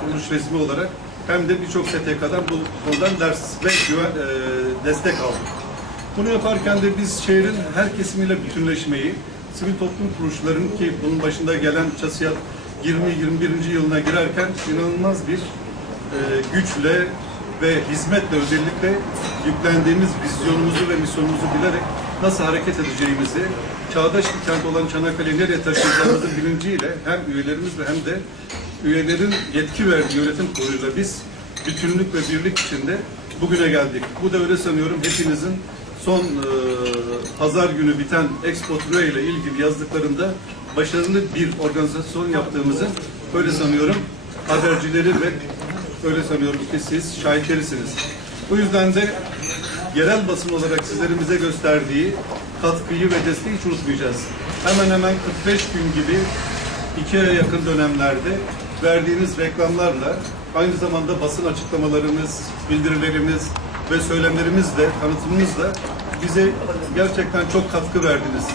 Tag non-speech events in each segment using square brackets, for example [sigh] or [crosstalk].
kuruluş resmi olarak hem de birçok STK'dan bu konudan ders ve güven, e, destek aldık. Bunu yaparken de biz şehrin her kesimiyle bütünleşmeyi, sivil toplum kuruluşlarının ki bunun başında gelen CASİAD 20-21. yılına girerken inanılmaz bir e, güçle ve hizmetle özellikle yüklendiğimiz vizyonumuzu ve misyonumuzu bilerek nasıl hareket edeceğimizi, çağdaş bir kent olan Çanakkale'yi nereye taşıyacağımızın bilinciyle hem üyelerimizle hem de üyelerin yetki verdiği yönetim kuruluyla biz bütünlük ve birlik içinde bugüne geldik. Bu da öyle sanıyorum hepinizin son e, pazar günü biten Expo Tura ile ilgili yazdıklarında başarılı bir organizasyon yaptığımızın öyle sanıyorum habercileri ve öyle sanıyorum ki siz şahitlerisiniz. Bu yüzden de yerel basın olarak sizlerin bize gösterdiği katkıyı ve desteği hiç unutmayacağız. Hemen hemen 45 gün gibi iki aya yakın dönemlerde verdiğiniz reklamlarla aynı zamanda basın açıklamalarımız, bildirilerimiz ve söylemlerimizle, tanıtımımızla bize gerçekten çok katkı verdiniz.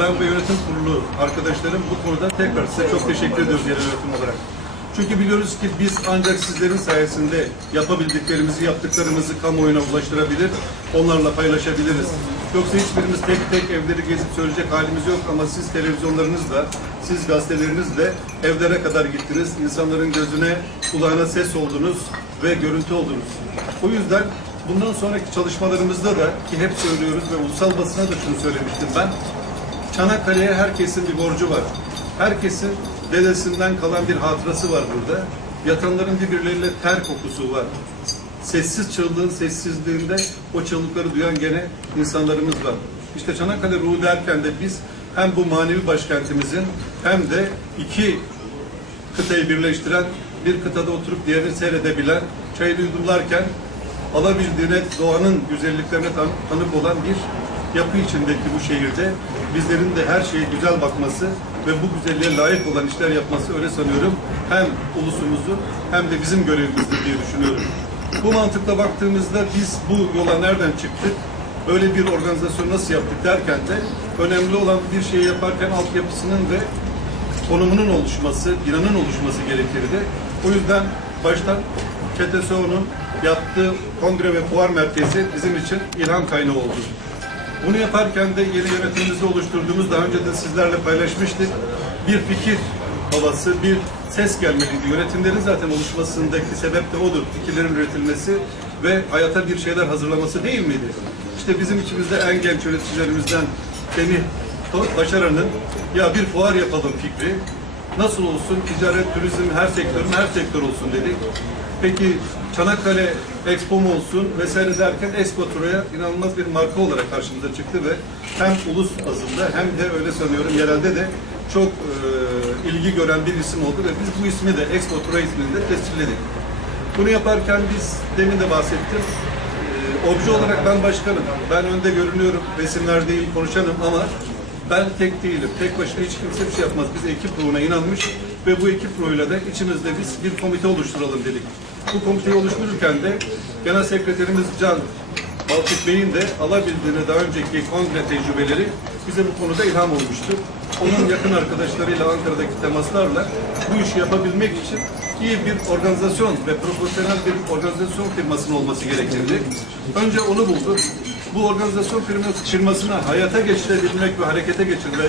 Ben ve yönetim kurulu arkadaşlarım bu konuda tekrar size çok teşekkür ediyoruz yerel yönetim olarak. Çünkü biliyoruz ki biz ancak sizlerin sayesinde yapabildiklerimizi, yaptıklarımızı kamuoyuna ulaştırabilir, onlarla paylaşabiliriz. Yoksa hiçbirimiz tek tek evleri gezip söyleyecek halimiz yok ama siz televizyonlarınızla, siz gazetelerinizle evlere kadar gittiniz. insanların gözüne, kulağına ses oldunuz ve görüntü oldunuz. O yüzden bundan sonraki çalışmalarımızda da ki hep söylüyoruz ve ulusal basına da şunu söylemiştim ben. Çanakkale'ye herkesin bir borcu var. Herkesin dedesinden kalan bir hatırası var burada. Yatanların birbirleriyle ter kokusu var. Sessiz çığlığın sessizliğinde o çığlıkları duyan gene insanlarımız var. İşte Çanakkale ruhu derken de biz hem bu manevi başkentimizin hem de iki kıtayı birleştiren bir kıtada oturup diğerini seyredebilen, çayını yudumlarken alabildiğine doğanın güzelliklerine tan- tanık olan bir yapı içindeki bu şehirde bizlerin de her şeye güzel bakması ve bu güzelliğe layık olan işler yapması öyle sanıyorum hem ulusumuzun hem de bizim görevimizdir diye düşünüyorum. Bu mantıkla baktığımızda biz bu yola nereden çıktık? Böyle bir organizasyon nasıl yaptık derken de önemli olan bir şeyi yaparken altyapısının ve konumunun oluşması, binanın oluşması gerekirdi. O yüzden baştan ÇTSO'nun yaptığı kongre ve fuar merkezi bizim için ilham kaynağı oldu. Bunu yaparken de yeni yönetimimizi oluşturduğumuz daha önce de sizlerle paylaşmıştık. Bir fikir havası, bir ses gelmeliydi. Yönetimlerin zaten oluşmasındaki sebep de odur. Fikirlerin üretilmesi ve hayata bir şeyler hazırlaması değil miydi? İşte bizim içimizde en genç yöneticilerimizden Semih Başaran'ın ya bir fuar yapalım fikri. Nasıl olsun? Ticaret, turizm, her sektörün her sektör olsun dedik. Peki Çanakkale Expo mu olsun vesaire derken Expo Tura'ya inanılmaz bir marka olarak karşımıza çıktı ve hem ulus bazında hem de öyle sanıyorum yerelde de çok e, ilgi gören bir isim oldu ve biz bu ismi de Expo Tura ismini de tescilledik. Bunu yaparken biz demin de bahsettim. E, obje olarak ben başkanım. Ben önde görünüyorum. Resimlerdeyim, konuşanım ama ben tek değilim. Tek başına hiç kimse bir şey yapmaz. Biz ekip ruhuna inanmış ve bu ekip ruhuyla da içimizde biz bir komite oluşturalım dedik. Bu komiteyi oluştururken de Genel Sekreterimiz Can Baltık Bey'in de alabildiğine daha önceki kongre tecrübeleri bize bu konuda ilham olmuştu. Onun yakın arkadaşlarıyla Ankara'daki temaslarla bu işi yapabilmek için iyi bir organizasyon ve profesyonel bir organizasyon firmasının olması gerekirdi. Önce onu bulduk. Bu organizasyon firması, firmasına hayata geçirebilmek ve harekete geçirme,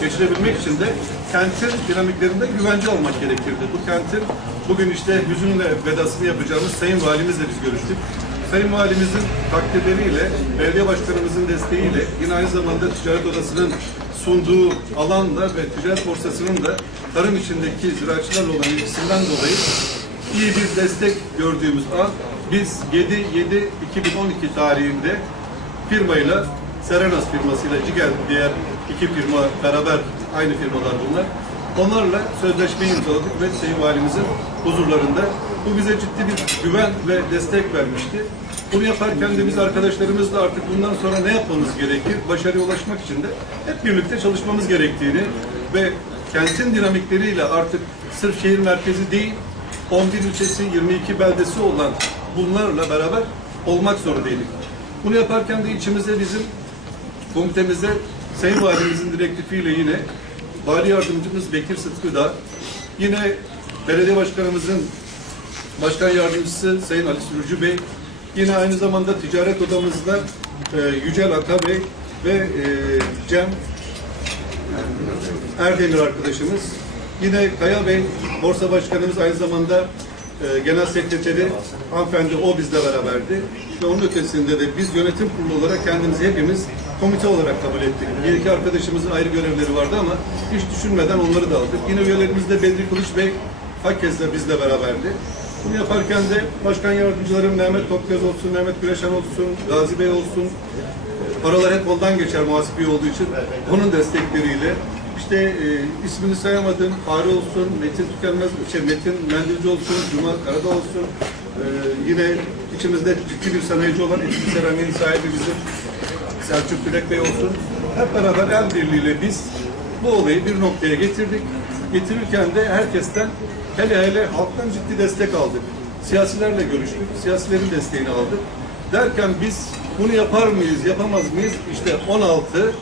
geçirebilmek için de kentin dinamiklerinde güvence almak gerekirdi. Bu kentin bugün işte hüzünle vedasını yapacağımız Sayın Valimizle biz görüştük. Sayın Valimizin takdirleriyle, belediye başkanımızın desteğiyle yine aynı zamanda ticaret odasının sunduğu alanla ve ticaret borsasının da tarım içindeki ziraatçılarla olan ilgisinden dolayı iyi bir destek gördüğümüz an biz 7-7-2012 tarihinde firmayla Serenas firmasıyla Cigel diğer iki firma beraber aynı firmalar bunlar. Onlarla sözleşmeyi imzaladık ve Sayın Valimizin huzurlarında. Bu bize ciddi bir güven ve destek vermişti. Bunu yaparken de biz arkadaşlarımızla artık bundan sonra ne yapmamız gerekir? Başarıya ulaşmak için de hep birlikte çalışmamız gerektiğini ve kentin dinamikleriyle artık sırf şehir merkezi değil, 11 ilçesi, 22 beldesi olan bunlarla beraber olmak zorundaydık. Bunu yaparken de içimizde bizim komitemize Sayın Valimizin direktifiyle yine Vali Yardımcımız Bekir Sıtkı da yine belediye başkanımızın başkan yardımcısı Sayın Ali Sürücü Bey, yine aynı zamanda ticaret odamızda e, Yücel Bey ve e, Cem Erdemir arkadaşımız. Yine Kaya Bey, borsa başkanımız aynı zamanda e, genel sekreteri hanımefendi o bizle beraberdi. Ve onun ötesinde de biz yönetim kurulu olarak kendimizi hepimiz komite olarak kabul ettik. Bir iki arkadaşımızın ayrı görevleri vardı ama hiç düşünmeden onları da aldık. Yine üyelerimiz de Bedri Kılıç Bey herkes de bizle beraberdi. Bunu yaparken de başkan yardımcılarım Mehmet Tokgöz olsun, Mehmet Güleşen olsun, Gazi Bey olsun, Paralar hep ondan geçer muhasibi olduğu için. Onun destekleriyle işte e, ismini sayamadım. Fahri olsun, Metin Tükenmez, şey, Metin Mendilci olsun, Cuma Karada olsun. E, yine içimizde ciddi bir sanayici olan eski seramiğin sahibi bizim Selçuk Gülek Bey olsun. Hep beraber el birliğiyle biz bu olayı bir noktaya getirdik. Getirirken de herkesten hele hele halktan ciddi destek aldık. Siyasilerle görüştük. Siyasilerin desteğini aldık. Derken biz bunu yapar mıyız, yapamaz mıyız? İşte 16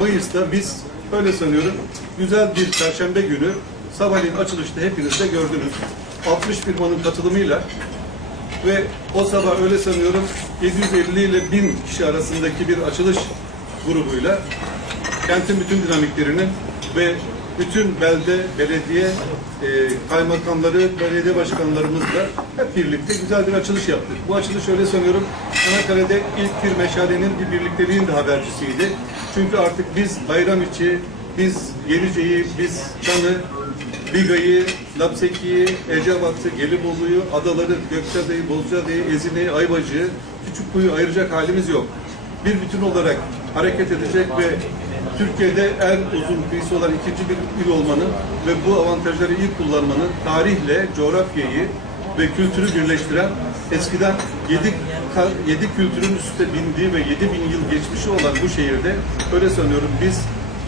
Mayıs'ta biz öyle sanıyorum güzel bir perşembe günü sabahleyin açılışta hepiniz de gördünüz. 60 firmanın katılımıyla ve o sabah öyle sanıyorum 750 ile 1000 kişi arasındaki bir açılış grubuyla kentin bütün dinamiklerinin ve bütün belde, belediye, e, kaymakamları, belediye başkanlarımızla hep birlikte güzel bir açılış yaptık. Bu açılış öyle sanıyorum Çanakkale'de ilk bir meşalenin, bir birlikteliğin de habercisiydi. Çünkü artık biz bayram içi, biz Yenice'yi, biz Çan'ı, Biga'yı, Lapseki'yi, Ecevat'ı, Gelibolu'yu, Adaları, Gökçeada'yı, Bozcaada'yı, Ezine'yi, Ayvacı'yı, Küçükkuyu ayıracak halimiz yok. Bir bütün olarak hareket edecek ve Türkiye'de en uzun kıyısı olan ikinci bir il olmanın ve bu avantajları iyi kullanmanın tarihle, coğrafyayı ve kültürü birleştiren eskiden yedi, yedi kültürün üstüne bindiği ve yedi bin yıl geçmişi olan bu şehirde öyle sanıyorum biz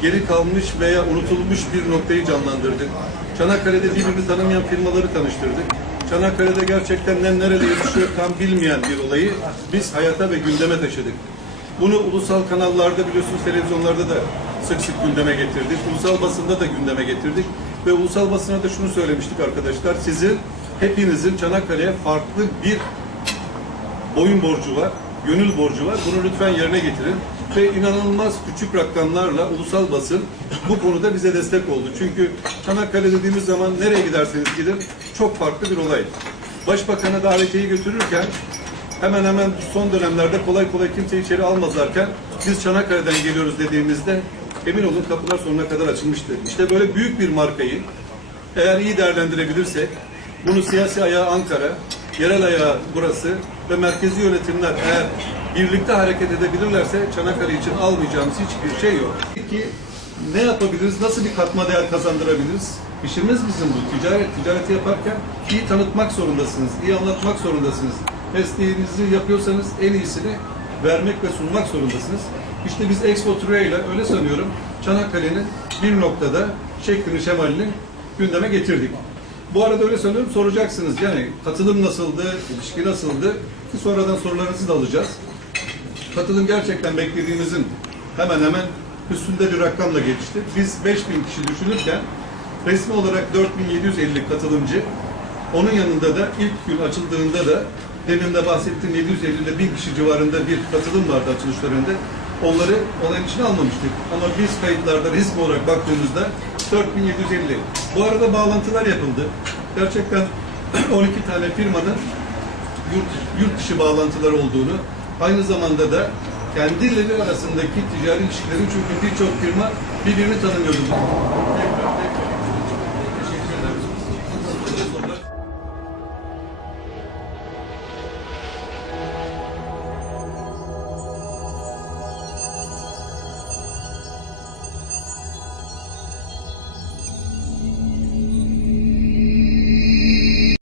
geri kalmış veya unutulmuş bir noktayı canlandırdık. Çanakkale'de birbirini tanımayan firmaları tanıştırdık. Çanakkale'de gerçekten ne nerede yaşıyor tam bilmeyen bir olayı biz hayata ve gündeme taşıdık. Bunu ulusal kanallarda biliyorsunuz televizyonlarda da sık sık gündeme getirdik. Ulusal basında da gündeme getirdik. Ve ulusal basına da şunu söylemiştik arkadaşlar. Sizin hepinizin Çanakkale'ye farklı bir oyun borcu var, gönül borcu var. Bunu lütfen yerine getirin. Ve inanılmaz küçük rakamlarla ulusal basın bu konuda bize destek oldu. Çünkü Çanakkale dediğimiz zaman nereye giderseniz gidin çok farklı bir olay. Başbakan'a davetiyeyi götürürken hemen hemen son dönemlerde kolay kolay kimse içeri almazlarken biz Çanakkale'den geliyoruz dediğimizde emin olun kapılar sonuna kadar açılmıştı. İşte böyle büyük bir markayı eğer iyi değerlendirebilirsek bunu siyasi ayağı Ankara, yerel ayağı burası ve merkezi yönetimler eğer birlikte hareket edebilirlerse Çanakkale için almayacağımız hiçbir şey yok. Peki ne yapabiliriz? Nasıl bir katma değer kazandırabiliriz? İşimiz bizim bu. Ticaret, ticareti yaparken iyi tanıtmak zorundasınız, iyi anlatmak zorundasınız. Mesleğinizi yapıyorsanız en iyisini vermek ve sunmak zorundasınız. İşte biz Expo ile öyle sanıyorum Çanakkale'nin bir noktada şeklini şemalini gündeme getirdik. Bu arada öyle sanıyorum soracaksınız yani katılım nasıldı, ilişki nasıldı ki sonradan sorularınızı da alacağız. Katılım gerçekten beklediğimizin hemen hemen üstünde bir rakamla gelişti. Biz 5000 kişi düşünürken resmi olarak 4750 katılımcı, onun yanında da ilk gün açıldığında da demin de bahsettiğim 750 ile 1000 kişi civarında bir katılım vardı açılışlarında. Onları olayın içine almamıştık. Ama biz kayıtlarda resmi olarak baktığımızda 4750. Bu arada bağlantılar yapıldı. Gerçekten [clears throat] 12 tane firmanın yurt, yurt dışı bağlantılar olduğunu, aynı zamanda da kendileri arasındaki ticari ilişkilerin çünkü birçok firma birbirini tanımıyordu.